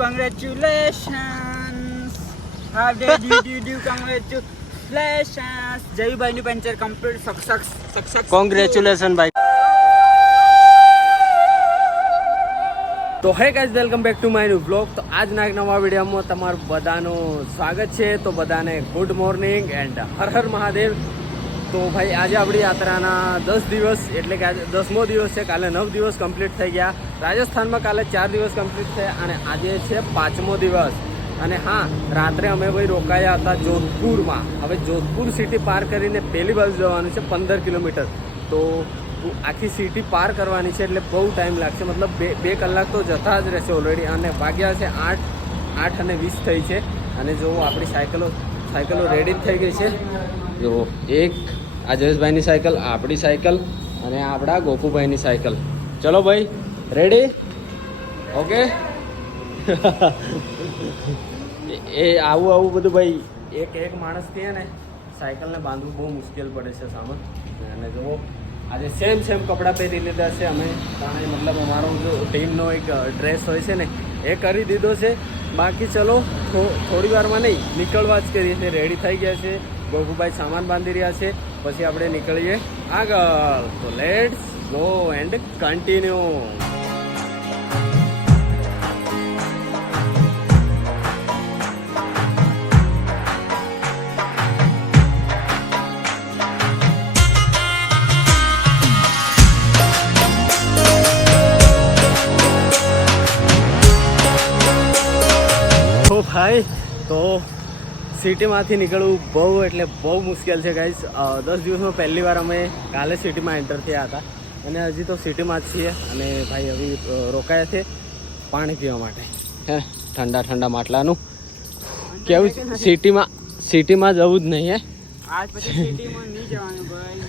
congratulations. How did you do congratulations. જયુભાઈની puncture complete success. Congratulations ભાઈ. તો hey guys, welcome back to my new blog. તો આજના એક નવા વિડીયોમાં તમારું બધાનું સ્વાગત છે. તો બધાને good morning and Har Har Mahadev. તો ભાઈ આજે આપણી યાત્રાના 10 દિવસ એટલે કે આજે 10મો દિવસ છે. કાલે 9 દિવસ કમ્પ્લીટ થઈ ગયા. રાજસ્થાનમાં કાલે 4 દિવસ કમ્પ્લીટ થયા અને આજે છે 5મો દિવસ. અને હા, રાત્રે અમે ભાઈ રોકાયા હતા જોધપુરમાં. હવે જોધપુર સિટી પાર કરીને પહેલી બાજુ જવાનું છે 15 કિલોમીટર. તો આખી સિટી પાર કરવાની છે એટલે બહુ ટાઈમ લાગશે. મતલબ બે કલાક તો જતા જ રહેશે ઓલરેડી. અને વાગ્યા છે 8:20 થઈ છે. અને જો આપણી સાયકલો રેડી જ થઈ ગઈ છે. જો એક આ જયેશભાઈની સાયકલ, આપણી સાયકલ અને આપણા ગોપુભાઈની સાયકલ. ચલો ભાઈ, રેડી? ઓકે. એ આવું બધું ભાઈ એક માણસ કહે ને સાયકલને બાંધવું બહુ મુશ્કેલ પડે છે સામાન. અને જુઓ આજે સેમ કપડાં પહેરી લીધા છે અમે. કારણ મતલબ અમારો જો ટીમનો એક ડ્રેસ હોય છે ને એ કરી દીધો છે. બાકી ચલો થોડી વારમાં નહીં, નીકળવા જ કરીએ છીએ. રેડી થઈ ગયા છે. ગોપુભાઈ સામાન બાંધી રહ્યા છે. પછી આપણે નીકળીએ આગળ. તો લેટ્સ ગો એન્ડ કન્ટિન્યુ. ભાઈ તો સિટીમાંથી નીકળવું બહુ એટલે બહુ મુશ્કેલ છે ગાઈઝ. 10 દિવસમાં પહેલી વાર અમે કાલે સિટીમાં એન્ટર થયા હતા અને હજી તો સિટીમાં જ છીએ. અને ભાઈ હવે રોકાયા છે પાણી પીવા માટે. હે ઠંડા માટલાનું કેવું? સિટીમાં જવું જ નહીં. હે આજ પછી સિટીમાં નહીં જવાનું ભાઈ.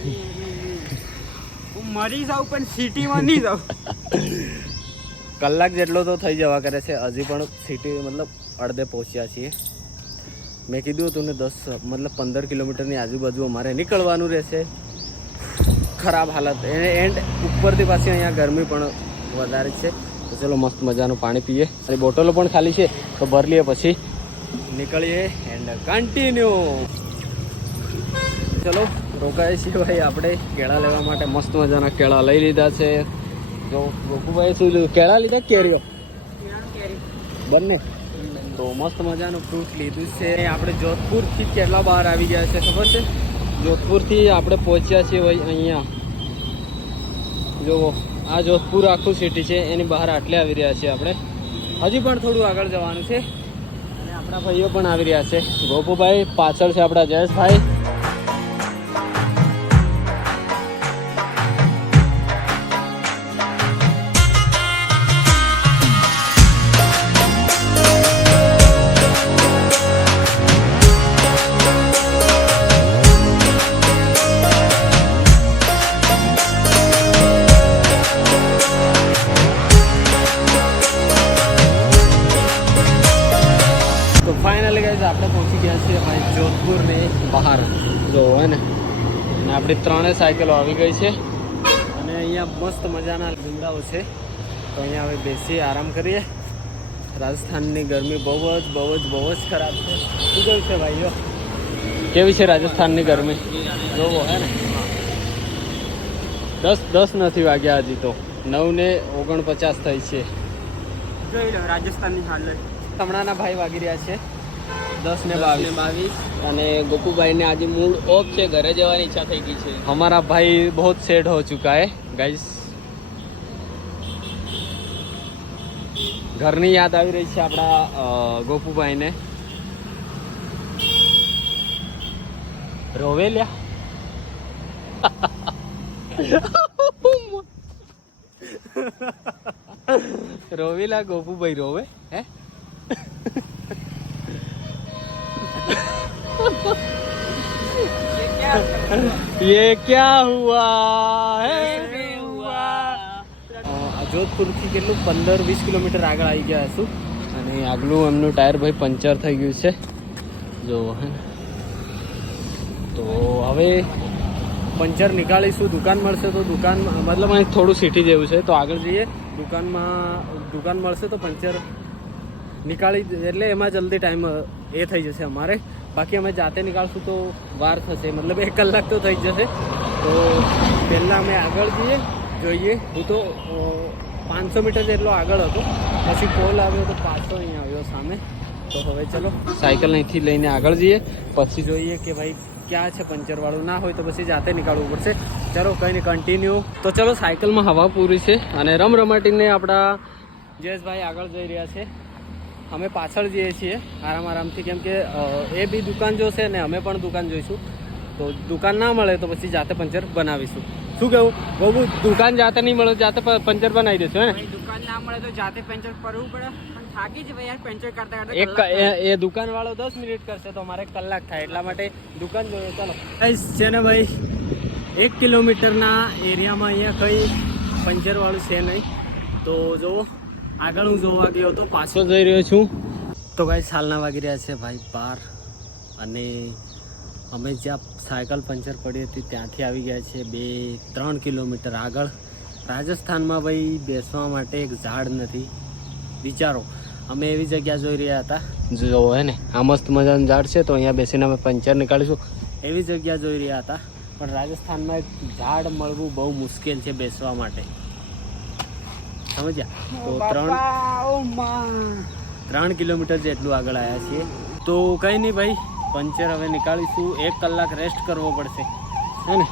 હું મરી જાઉં પણ સિટીમાં નહીં જાઉં. કલાક જેટલો તો થઈ જવા કરે છે. હજી પણ સિટી મતલબ અડધે પહોંચ્યા છીએ. મેં કીધું હતું ને 15 કિલોમીટરની આજુબાજુ અમારે નીકળવાનું રહેશે. ખરાબ હાલત. એન્ડ ઉપરથી પાછી અહીંયા ગરમી પણ વધારે છે. તો ચલો મસ્ત મજાનું પાણી પીએ. અને બોટલો પણ ખાલી છે તો ભરી લઈએ, પછી નીકળીએ એન્ડ કન્ટિન્યુ. ચલો રોકાઈએ છીએ ભાઈ આપણે કેળા લેવા માટે. મસ્ત મજાના કેળા લઈ લીધા છે. જો ગોકુભાઈ શું કેળા લીધા? કેરીઓ બંને. તો મસ્ત મજાનું ફ્રૂટ લીધું છે. આપણે જોધપુરથી કેટલા બહાર આવી ગયા છે ખબર છે? જોધપુરથી આપણે પહોંચ્યા છીએ ભાઈ અહીંયા. જો આ જોધપુર આખું સિટી છે, એની બહાર આટલે આવી રહ્યા છીએ આપણે. હજી પણ થોડું આગળ જવાનું છે. અને આપણા ભાઈઓ પણ આવી રહ્યા છે. ગોપુભાઈ પાછળ છે આપણા જયેશભાઈ. ફાઇનલી ગાઈઝ આપણે પહોંચી ગયા છીએ ભાઈ જોધપુરની બહાર. જો હે ને, અને આપણી 3 સાયકલો આવી ગઈ છે. અને અહીંયા મસ્ત મજાના લીમડાઓ છે. તો અહીંયા હવે બેસી આરામ કરીએ. રાજસ્થાનની ગરમી બહુ જ ખરાબ છે. શું કેવું છે ભાઈઓ? કેવી છે રાજસ્થાનની ગરમી? જોવો હે ને, 10 નથી વાગ્યા હજી તો 9:49 થઈ છે. જોઈ લો રાજસ્થાનની હાલત. હમણાંના ભાઈ વાગી રહ્યા છે 10:22. અને ગોપુભાઈને આજે મૂડ ઓફ છે, ઘરે જવાની ઈચ્છા થઈ ગઈ છે. हमारा भाई बहुत सेड हो चुका है गाइस. ઘરની યાદ આવી રહી છે આપણા ગોપુભાઈને. રોવે લ્યા. રોવેલા ગોપુભાઈ રોવે. હે ये क्या हुआ है? જોધપુરથી કેટલું 15-20 કિલોમીટર આગળ આવી ગયા હશું. અને આગલું એમનું ટાયર ભાઈ પંચર થઈ ગયું છે જો હે. તો હવે પંચર નીકાળીશું. દુકાન મળશે તો દુકાનમાં, મતલબ અહીં થોડું સિટી જેવું છે તો આગળ જઈએ. દુકાન મળશે તો પંચર નીકાળી એટલે એમાં જલ્દી ટાઈમ એ થઈ જશે અમારે. બાકી અમે જાતે નીકાળશું તો વાર થશે, મતલબ 1 કલાક તો થઈ જશે. તો પહેલાં અમે આગળ જોઈએ. હું તો 500 મીટર જેટલો આગળ હતો, પછી કોલ આવ્યો તો પાછો અહીંયા આવ્યો સામે. તો હવે ચલો સાયકલ અહીંથી લઈને આગળ જઈએ, પછી જોઈએ કે ભાઈ ક્યાં છે પંચરવાળું. ના હોય તો પછી જાતે નીકાળવું પડશે. ચલો કંઈ નહીં, કન્ટિન્યુ. તો ચલો, સાયકલમાં હવા પૂરી છે અને રમાટીને આપણા જયેશભાઈ આગળ જઈ રહ્યા છે, અમે પાછળ જઈએ છીએ આરામથી, કેમ કે એ બી દુકાન જોશે ને અમે પણ દુકાન જોઈશું. તો દુકાન ના મળે તો પછી જાતે પંચર બનાવીશું. શું કેવું બહુ? દુકાન જાતે નહીં મળે, જાતે પંચર બનાવી દેશું હે. દુકાન ના મળે તો જાતે પંચર કરવું પડે. થાકી જ ભાઈ યાર, પંચર કરતા કરતા એ દુકાન વાળો 10 મિનિટ કરશે તો અમારે 1 કલાક થાય, એટલા માટે દુકાન જોઈએ. ચાલો છે ને ભાઈ, 1 કિલોમીટરના એરિયામાં અહીંયા કંઈ પંચર વાળું છે નહીં. તો જુઓ, આગળ હું જોવા ગયો તો પાછો જઈ રહ્યો છું. તો ભાઈ સાલના વાગી રહ્યા છે ભાઈ 12, અને અમે જ્યાં સાયકલ પંચર પડી હતી ત્યાંથી આવી ગયા છે 2-3 કિલોમીટર આગળ. રાજસ્થાનમાં ભાઈ બેસવા માટે એક ઝાડ નથી. વિચારો, અમે એવી જગ્યા જોઈ રહ્યા હતા, જો હે ને આ મસ્ત મજાનું ઝાડ છે તો અહીંયા બેસીને અમે પંચર નીકાળીશું એવી જગ્યા જોઈ રહ્યા હતા. પણ રાજસ્થાનમાં એક ઝાડ મળવું બહુ મુશ્કેલ છે બેસવા માટે, સમજ્યા? તો 3 કિલોમીટર જેટલું આગળ આવ્યા છીએ. તો કંઈ નહીં ભાઈ, પંચર હવે નીકાળીશું. 1 કલાક રેસ્ટ કરવો પડશે, હે ને?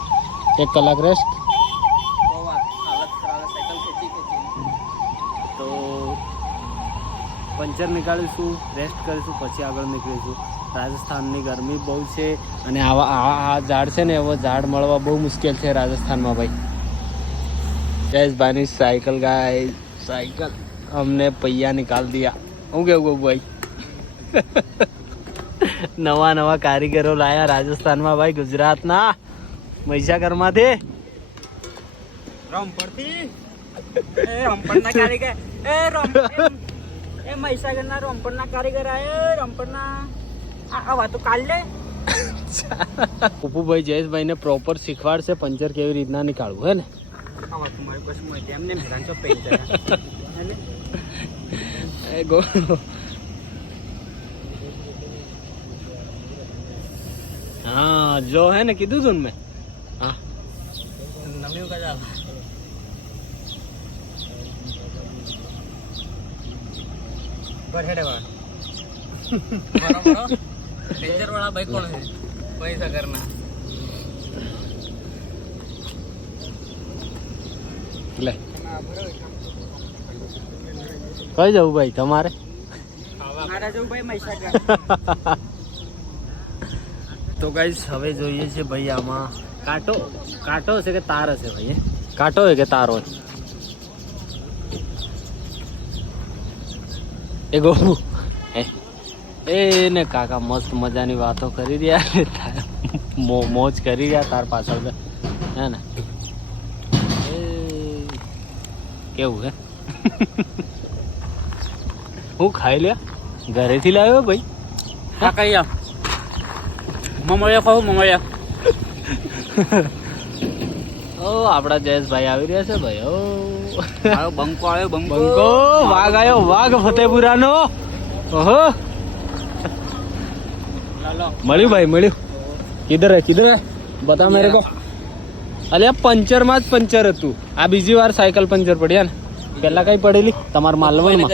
1 કલાક રેસ્ટ. તો પંચર નીકાળીશું, રેસ્ટ કરીશું, પછી આગળ નીકળીશું. રાજસ્થાનની ગરમી બહુ છે અને આ ઝાડ છે ને, એવો ઝાડ મળવા બહુ મુશ્કેલ છે રાજસ્થાનમાં ભાઈ. જયેશભાઈની સાયકલ ગાય, સાયકલ અમને પૈયા નિકાલ દિયા. હું કેવું ભાઈ? નવા કારીગરો લાયા રાજસ્થાનમાં ભાઈ, ગુજરાતના મહીસાગરમાંથી. રંપણના કારીગર મહીસાગરના રંપણના કારીગર આયા. રંપણના આ વાતો કાલ લે. પપ્પુભાઈ જયેશભાઈને પ્રોપર શીખવાડશે પંચર કેવી રીતના નીકાળવું, હે ને? હા, જો હે ને કીધું તું ને મેં. હા, નમ્યું કદા વાળા ભાઈ કોણ છે? પૈસા કરના લે કઈ જવું ભાઈ તમારે? તો ગાઈસ હવે જોઈએ છે ભાઈ, આમાં કાંટો હશે કે તાર હશે ભાઈ? કાંટો હોય કે તાર હોય? એ ગોપુ એ ને કાકા મસ્ત મજાની વાતો કરી રહ્યા, મોજ કરી રહ્યા તાર પાછળ, હે ને? કેવું હે? હું ખાઈ લ્યા, ઘરેથી લાવ્યો ભાઈ. હા, કઈ આવ મમળિયા ખાવ, મમળિયા. ઓ આપડા જયેશભાઈ આવી રહ્યા છે ભાઈ. ઓ બંકો આવ્યો, બંકો. વાઘ આવ્યો, વાઘ ફતેપુરાનો. ઓહો, મળ્યું ભાઈ, મળ્યું. કિધર હે બતા મેરે કો. અલ્યા પંચર માં જ પંચર હતું, આ બીજી વાર સાયકલ પંચર પડ્યા ને. પેલા કઈ પડેલી તમારા માલવણમાં.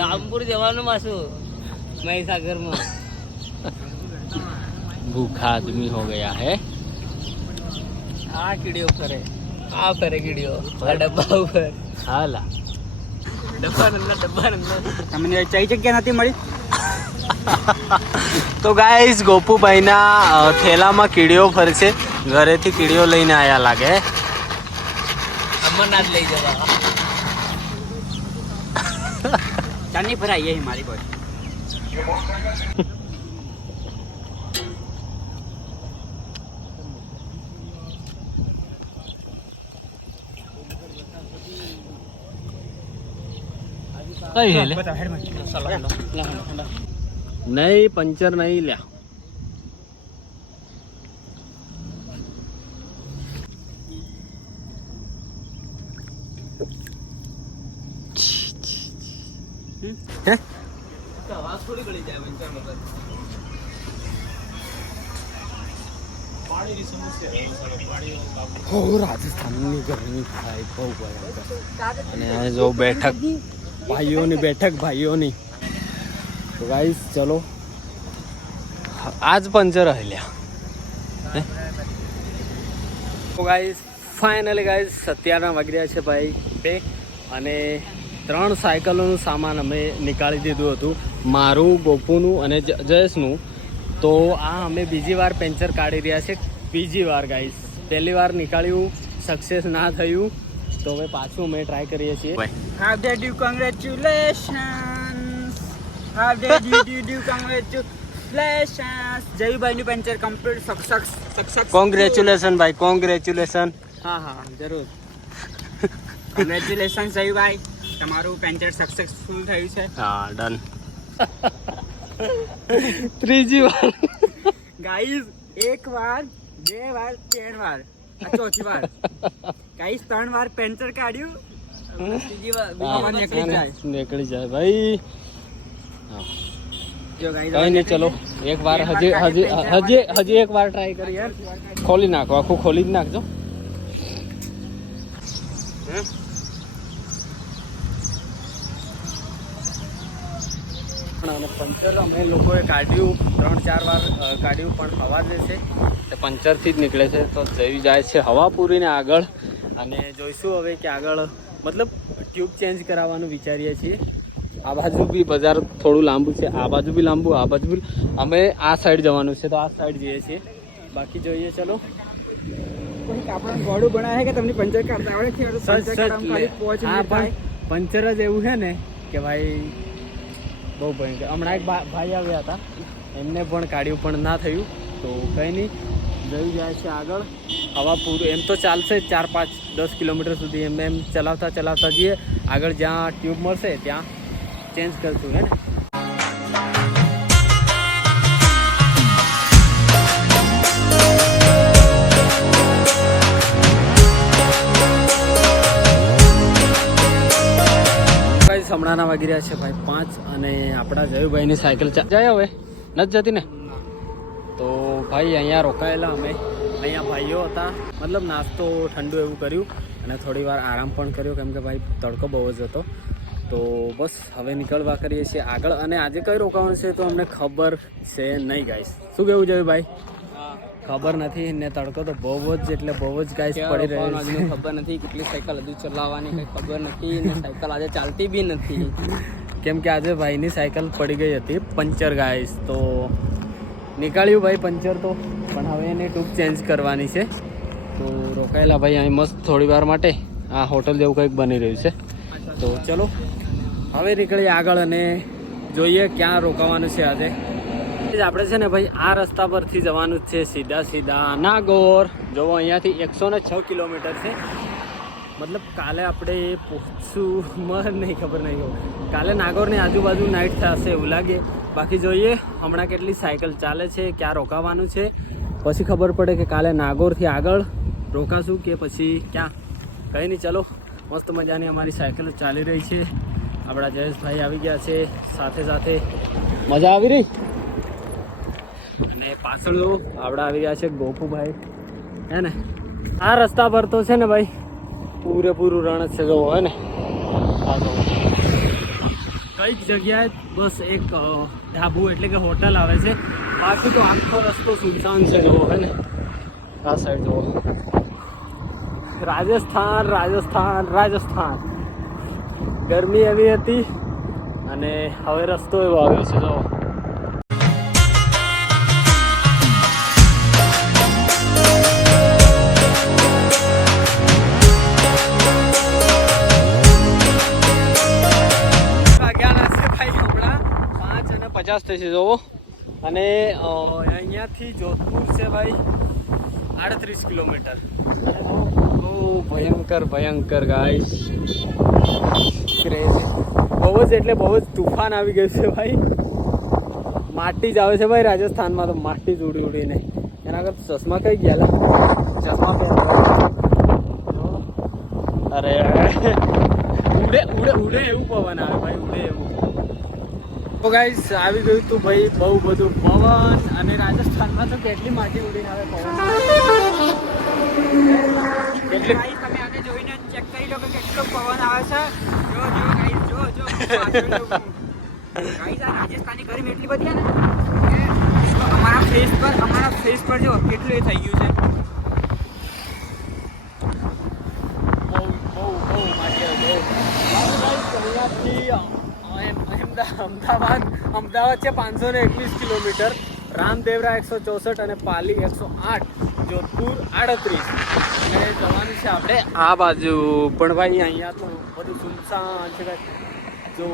રામપુર જવાનું માસુ મહીસાગર માં. ભૂખા આદમી હો ગયા હે. આ કીડીઓ ફરે કીડીઓ ડબ્બા ઉપર. હાલા ડબ્બા તમને કઈ જગ્યા નથી મળી. તો ગાઈસ ગોપુભાઈના થેલામાં કીડીઓ ફરશે, ઘરેથી કીડીઓ લઈને આયા લાગે. અમરનાથ લઈ જવા ચાની ભરાઈ મારી કોઈ. કઈ હે નહીં પંચર નહીં લ્યા. હે રાજસ્થાનની ગરમી થાય બહુ ભયંકર. અને આ જો બેઠક ભાઈઓની તો ગાઈસ ચલો આજ પંચર હલ્યા. તો ગાઈસ ફાઇનલી ગાઈસ 11 વાગી રહ્યા છે ભાઈ 2 અને 3 સાયકલોનું સામાન અમે નીકાળી દીધું હતું, મારું, ગોપુનું અને જયેશનું. તો આ અમે બીજી વાર પેન્ચર કાઢી રહ્યા છે, બીજી વાર ગાઈસ. પહેલી વાર નીકાળ્યું, સક્સેસ ના થયું, તો હવે પાછું અમે ટ્રાય કરીએ છીએ. How did you congratulations? How did you congratulations? જયુભાઈનું પેન્ચર કમ્પ્લીટ સક્સેસ. કોંગ્રેચ્યુલેશન ભાઈ, કોંગ્રેચ્યુલેશન. હા જરૂર. કોંગ્રેચ્યુલેશન જયુભાઈ, તમારું પેન્ચર સક્સેસફુલ થયું છે. હા ડન. ત્રીજી વાર ગાઈઝ, 1 વાર, 2 વાર, 3 વાર, આ ચોથી વાર. ગાઈઝ 3 વાર પેન્ચર કાઢ્યું, ત્રીજી વાર નીકળી જાય ભાઈ. જો ગાઈઝ કઈ નહીં, ચલો એક વાર હજી એક વાર ટ્રાય કરી યાર. ખોલી નાખો, આખું ખોલી જ નાખજો. અને પંચર અમે લોકોએ કાઢ્યું, 3-4 વાર કાઢ્યું, પણ હવા જે છે તે પંચરથી જ નીકળે છે. તો જઈ જાય છે હવા પૂરીને આગળ, અને જોઈશું હવે કે આગળ મતલબ ટ્યુબ ચેન્જ કરાવવાનું વિચારીએ છીએ. આ બાજુ બી બજાર થોડું લાંબુ છે, આ બાજુ બી લાંબુ, આ બાજુ બી. અમે આ સાઈડ જવાનું છે તો આ સાઈડ જઈએ છીએ. બાકી જોઈએ ચલો. કોઈ કાપડા ગોળું બનાવે કે તમને પંચર કાઢતા આવડે છે? હા પણ પંચર જ એવું છે ને કે ભાઈ બહુ ભયંકર. હમણાં એક ભાઈ આવ્યા હતા, એમને પણ કાઢ્યું પણ ના થયું. તો કંઈ નહીં, જઈ જાય છે આગળ. હવા પૂરું એમ તો ચાલશે 4-5-10 કિલોમીટર સુધી, એમ ચલાવતા જઈએ. આગળ જ્યાં ટ્યુબ મળશે ત્યાં ચેન્જ કરશું, હે ને. હમણાંના વાગી રહ્યા છે ભાઈ 5 અને આપણા જયુભાઈની સાયકલ જાય હવે નથી જતી ને. તો ભાઈ અહીંયા રોકાયેલા અમે. અહીંયા ભાઈઓ હતા, મતલબ નાસ્તો ઠંડુ એવું કર્યું અને થોડી વાર આરામ પણ કર્યો, કેમ કે ભાઈ તડકો બહુ જ હતો. તો બસ હવે નીકળવા કરીએ છીએ આગળ. અને આજે કઈ રોકાવાનું છે તો અમને ખબર છે નહીં ગાઈસ. શું કેવું જયુભાઈ? ખબર નથી ને, તડકો તો બહુ જ એટલે બહુ જ ગાઈસ પડી રહ્યો છે. ખબર નથી કેટલી સાયકલ હજુ ચલાવવાની, કઈ ખબર નથી. ને સાયકલ આજે ચાલતી બી નથી, કેમ કે આજે ભાઈની સાયકલ પડી ગઈ હતી પંચર ગાઈસ. તો નીકાળ્યું ભાઈ પંચર તો, પણ હવે એને ટ્યુબ ચેન્જ કરવાની છે. તો રોકાયેલા ભાઈ અહીં મસ્ત થોડી વાર માટે. આ હોટલ જેવું કંઈક બની રહ્યું છે. તો ચલો હવે નીકળીએ આગળ અને જોઈએ ક્યાં રોકાવાનું છે આજે. આપણે છે ને ભાઈ આ રસ્તા પરથી જવાનું જ છે સીધા નાગોર. જોવો અહીંયાથી 106 કિલોમીટર છે. મતલબ કાલે આપણે પહોંચશું, મને નહીં ખબર નહીં. કાલે નાગોરની આજુબાજુ નાઇટ થશે એવું લાગે. બાકી જોઈએ હમણાં કેટલી સાયકલ ચાલે છે, ક્યાં રોકાવાનું છે, પછી ખબર પડે કે કાલે નાગોરથી આગળ રોકાશું કે પછી ક્યાં. કંઈ નહીં, ચલો મસ્ત મજાની અમારી સાયકલ ચાલી રહી છે. આપણા જયેશભાઈ આવી ગયા છે સાથે. મજા આવી રહી. અને પાછળ જો આપણા આવી ગયા છે ગોપુભાઈ, હે ને. આ રસ્તા પર તો છે ને ભાઈ પૂરેપૂરું રણ જ છે, જો હે ને. આ તો કઈક જગ્યાએ બસ એક ઢાબુ એટલે કે હોટલ આવે છે, બાકી તો આખો રસ્તો સુનસાન છે, જો હે ને. આ સાઈડ જુઓ, રાજસ્થાન. ગરમી એવી હતી અને હવે રસ્તો એવો આવ્યો છે, જો. થશે જોવો. અને અહીંયાથી જોધપુર છે ભાઈ 38 કિલોમીટર. બહુ ભયંકર ગાઈસ, ક્રેઝી. બહુ જ એટલે બહુ જ તુફાન આવી ગયું છે ભાઈ. માટી જ આવે છે ભાઈ રાજસ્થાનમાં, તો માટી જ ઉડીને. એના કરતા ચશ્મા કઈ ગયા? ચશ્મા અરે ઉડે એવું પવન આવે ભાઈ, ઉડે એવું. તો ગાઈસ આવી ગયું તું ભાઈ બહુ બધું પવન અને રાજસ્થાનમાં તો કેટલી માટી ઉડીને આવે પવન એટલે ગાઈસ તમે આને જોઈને ચેક કરી લો કે કેટલો પવન આવે છે. જો ગાઈસ જો ગાઈસ આ રાજસ્થાની ગરમી એટલી બધી છે ને કે અમારા ફેસ પર જો કેટલું એ થઈ ગયું છે. બહુ માટી આવે અમદાવાદ છે 521 કિલોમીટર, રામદેવરા 164 અને પાલી 108, જોધપુર 38 અને જવાનું છે આપણે આ બાજુ. પણ ભાઈ અહીંયા તો બધું સુનસાન છે ભાઈ. જો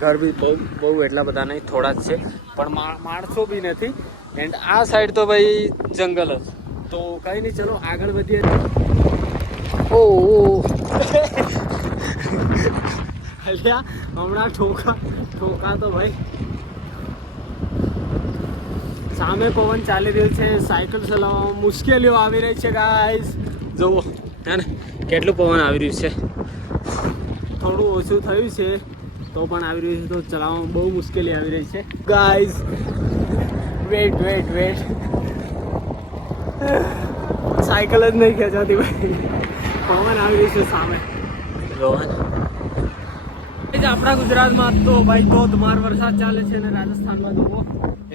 ઘર બી બહુ એટલા બધા નહીં, થોડા જ છે, પણ માણસો બી નથી. એન્ડ આ સાઈડ તો ભાઈ જંગલ જ. તો કંઈ નહીં, ચલો આગળ વધીએ. અલ્યા હમણાં ઠોકા તો ભાઈ. સામે પવન ચાલી રહ્યું છે, સાયકલ ચલાવવામાં મુશ્કેલીઓ આવી રહી છે ગાઈસ. જુઓ હે ને કેટલું પવન આવી રહ્યું છે. થોડું ઓછું થયું છે તો પણ આવી રહ્યું છે, તો ચલાવવામાં બહુ મુશ્કેલી આવી રહી છે ગાઈસ. વેટ સાયકલ જ નહીં ખેંચાતી ભાઈ, પવન આવી રહ્યું છે સામે. રોહન આપણા ગુજરાતમાં તો ભાઈ ધોધમાર વરસાદ ચાલે છે અને રાજસ્થાનમાં તો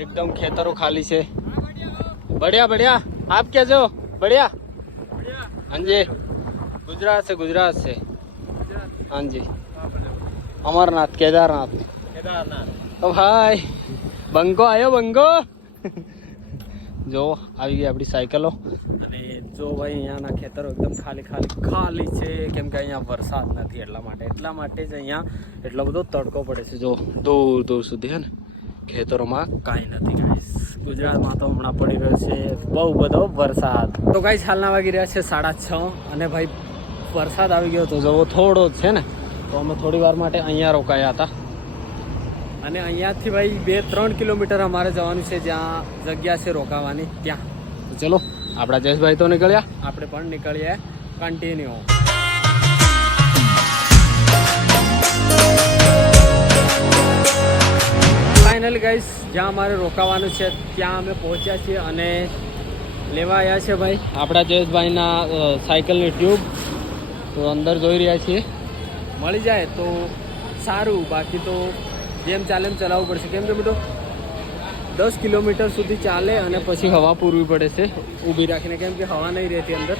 એકદમ ખેતરો ખાલી છે. बढ़िया आप कैसे हो? बढ़िया. हाँ जी गुजरात से हाँ जी अमरनाथ केदारनाथ. तो भाई બંગો આવ્યો બંગો. જો આવી ગઈ આપણી સાયકલો. અને જો ભાઈ અહીંયાના ખેતરો એકદમ ખાલી છે, કેમ કે અહીંયા વરસાદ નથી, એટલા માટે જ અહીંયા એટલો બધો તડકો પડે છે. જો દૂર સુધી હે ને ખેતરોમાં કાંઈ નથી ગાઈસ. ગુજરાતમાં તો હમણાં પડી રહ્યો છે બહુ બધો વરસાદ. તો ગાઈસ હાલના વાગી રહ્યા છે 6:30 અને ભાઈ વરસાદ આવી ગયો તો જવો થોડો જ છે ને, તો અમે થોડી વાર માટે અહીંયા રોકાયા હતા. અને અહીંયાથી ભાઈ 2-3 કિલોમીટર અમારે જવાનું છે, જ્યાં જગ્યા છે રોકાવાની ત્યાં. તો ચલો આપણા જયેશભાઈ તો નીકળ્યા, આપણે પણ નીકળીએ કન્ટિન્યુ. ફાઇનલી ગાઈસ જ્યાં અમારે રોકાવાનું છે ત્યાં અમે પહોંચ્યા છીએ અને લેવા આવ્યા છે ભાઈ આપણા જયેશભાઈના સાયકલની ટ્યુબ. તો અંદર જોઈ રહ્યા છીએ, મળી જાય તો સારું, બાકી તો જેમ ચાલે એમ ચલાવવું પડશે. કેમ કે બેટો 10 કિલોમીટર સુધી ચાલે અને પછી હવા પૂરવી પડે છે ઊભી રાખીને, કેમ કે હવા નહીં રહેતી અંદર.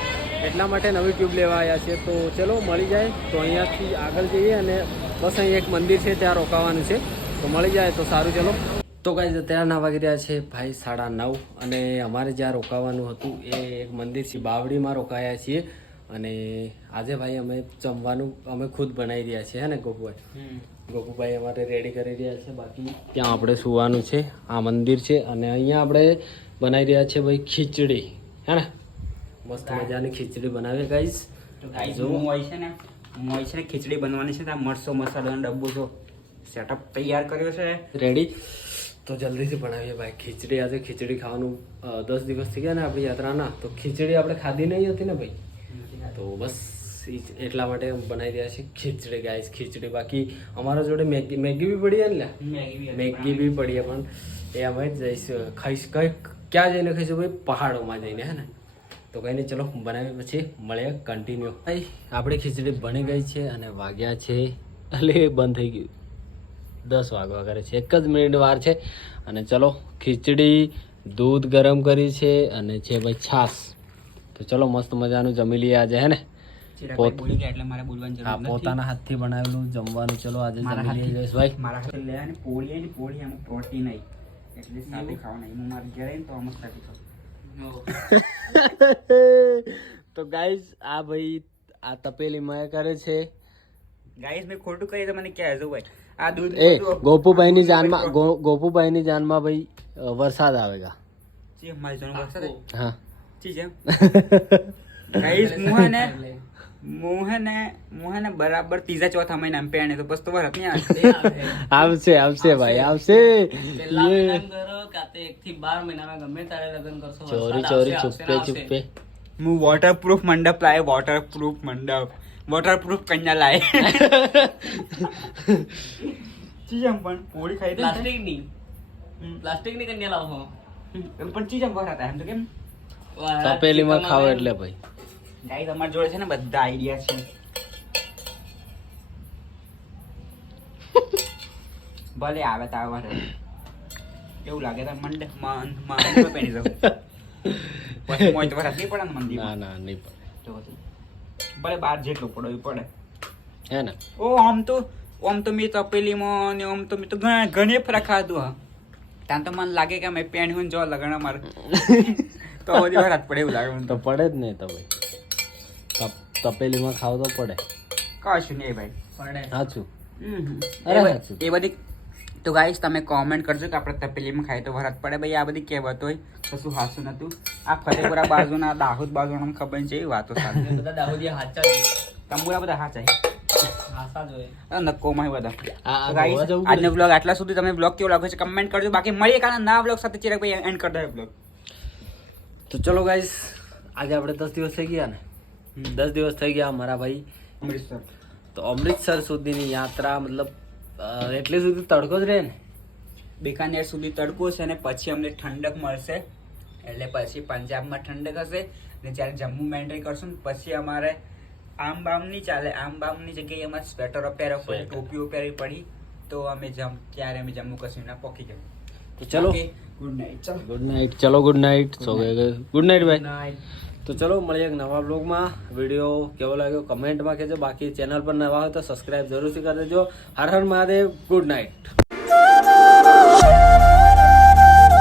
એટલા માટે નવી ટ્યુબ લેવા આવ્યા છે. તો ચલો મળી જાય તો અહીંયાથી આગળ જઈએ અને બસ અહીં એક મંદિર છે ત્યાં રોકાવાનું છે, તો મળી જાય તો સારું. ચલો તો ગાઈસ અત્યારના વાગી રહ્યા છે ભાઈ 9:30 અને અમારે જ્યાં રોકાવાનું હતું એ એક મંદિર છે, બાવડીમાં રોકાયા છીએ. અને આજે ભાઈ અમે જમવાનું અમે ખુદ બનાવી રહ્યા છીએ હે ને ગોપુભાઈ અમારે રેડી કરી રહ્યા છે. બાકી ત્યાં આપણે સુવાનું છે, આ મંદિર છે અને અહીંયા આપણે બનાવી રહ્યા છે ભાઈ ખીચડી હે ને, મસ્ત મજાની ખીચડી બનાવીએ ગાઈસ. તો ગાઈસ હું હોય છે ને ખીચડી બનવાની છે, ત્યાં મરચો મસાલાનો ડબ્બો જો સેટઅપ તૈયાર કર્યો છે રેડી. તો જલ્દીથી બનાવીએ ભાઈ ખીચડી. આજે ખીચડી ખાવાનું 10 દિવસ થઈ ગયા ને આપણી યાત્રાના, તો ખીચડી આપણે ખાધી નહીં હતી ને ભાઈ, તો બસ એટલા માટે બનાવી રહ્યા છે ખીચડી ગાઈસ. ખીચડી બાકી અમારા જોડે મેગી બી પડી ને, મેગી બી પડી, પણ એ અમે જઈશું ખાઈશ. ક્યાં જઈને ખાઈશું ભાઈ? પહાડોમાં જઈને હે ને. તો કંઈ નહીં, ચલો બનાવી પછી મળીએ કન્ટિન્યુ. ભાઈ આપણી ખીચડી બની ગઈ છે અને વાગ્યા છે બંધ થઈ ગયું 10 વાગવા કરે છે, 1 જ મિનિટ વાર છે. અને ચલો ખીચડી દૂધ ગરમ કરી છે અને છે ભાઈ છાશ. તો ચલો મસ્ત મજાનું જમી લઈએ આજે હે ને. પોતાના હાથથી બનાવેલું જમવાનું. ચલો આજે જમી લઈએ ગઈશ ભાઈ. મારા હાથે લે અને પોળી આમાં પ્રોટીન નહીં એટલે સાદી ખાવા નહીં. હું મારી ઘરે તો આમ જ સાદી ખાઉં. તો ગાઈસ આ ભાઈ આ તપેલીમાં કરે છે. ગાઈસ મેં ખોટું કહી તો મને કહેજો ભાઈ. આ દૂધ ગોપુભાઈની જાનમાં ભાઈ વરસાદ આવેગા. જી મારી જાન વરસાદ હા જી છે ગાઈસ. મોહને બરાબર 3-4 મહિના એમ પહેણે તો બસ તો વરત નહીં આવશે ભાઈ આવશે. ચોરી છુપે હું વોટરપ્રૂફ મંડપ લાવે, વોટરપ્રૂફ કન્યા લાવે. ચીજમ પણ પોળી ખાઈ દે પ્લાસ્ટિકની પ્લાસ્ટિકની કન્યા લાવો પણ ચીજમ ભરાતા એમ તો કેમ તપેલીમાં ખાવ એટલે ભાઈ ગાઈસ અમાર જોડે છે ને બધા આઈડિયા છે ભલે આવે તો આવે એવું લાગે તો મંડે મન પેણી જાવ પછી મોય તો ભરા નહીં પડે ને મંદી ના ના નહીં પડે તો પછી ભલે બાર જેટલું પડો એ પડે હે ને ઓ આમ તો મેં તપેલીમાં ને આમ તો મેં તો ઘણી ફરક ખાધું હા ત્યાં તો મને લાગે કે મેં પેણ હું જો લગણ મારે તો બધી વાર પડે એવું લાગે મને તો પડે જ નહીં તો ભાઈ તપેલીમાં ખાવ તો પડે કશું નહીં ભાઈ પડે સાચું અરે એ બધી તો ગાઈસ તમે કોમેન્ટ કરજો કે આપણે તપેલીમાં ખાઈ તો વરસાદ પડે ભાઈ આ બધી કહેવત હોય કશું હાસું નતું આ ફતેપુરા બાજુના દાહોદ બાજુના ખબર છે એવી વાતો સાથે બધા દાહોદિયા હાચા તંબુરા બધા હાચા હાસા જોઈએ નક્કોમાં બધા આ ગાઈસ ગોવા જવું આજનો બ્લોગ આટલા સુધી તમે બ્લોગ કેવો લાગે છે કમેન્ટ કરજો બાકી મળીએ કાના ના બ્લોગ સાથે ચિરાગ ભાઈ એન્ડ કરી દે બ્લોગ તો ચલો ગાઈસ આજે આપણે 10 દિવસ થઈ ગયા ને 10 દિવસ થઈ ગયા મારા ભાઈ અમૃતસર તો અમૃતસર સુધીની યાત્રા મતલબ એટલી સુધી તડકો જ રહે ને બિકાનેર સુધી તડકો છે ને પછી અમને ઠંડક મળશે એટલે પછી પંજાબમાં ઠંડક હશે ને જ્યારે જમ્મુમાં એન્ટ્રી કરશું ને પછી અમારે આમ બામ નહીં ચાલે આમ બામની જગ્યાએ અમારે સ્વેટરો પહેરવા પડે ટોપીઓ પહેરવી પડી તો અમે ત્યારે અમે જમ્મુ કાશ્મીરના પહોંચી જવું તો ચલો ગુડ નાઇટ ચાલો ગુડ નાઇટ ચલો ગુડ નાઇટ સો ગુડ નાઇટ ભાઈ તો ચલો મળીએ એક નવા બ્લોગમાં વિડીયો કેવો લાગ્યો કમેન્ટમાં કહેજો બાકી ચેનલ પર નવા હોય તો સબસ્ક્રાઇબ જરૂરથી કરી દેજો હર હર મહાદેવ ગુડ નાઇટ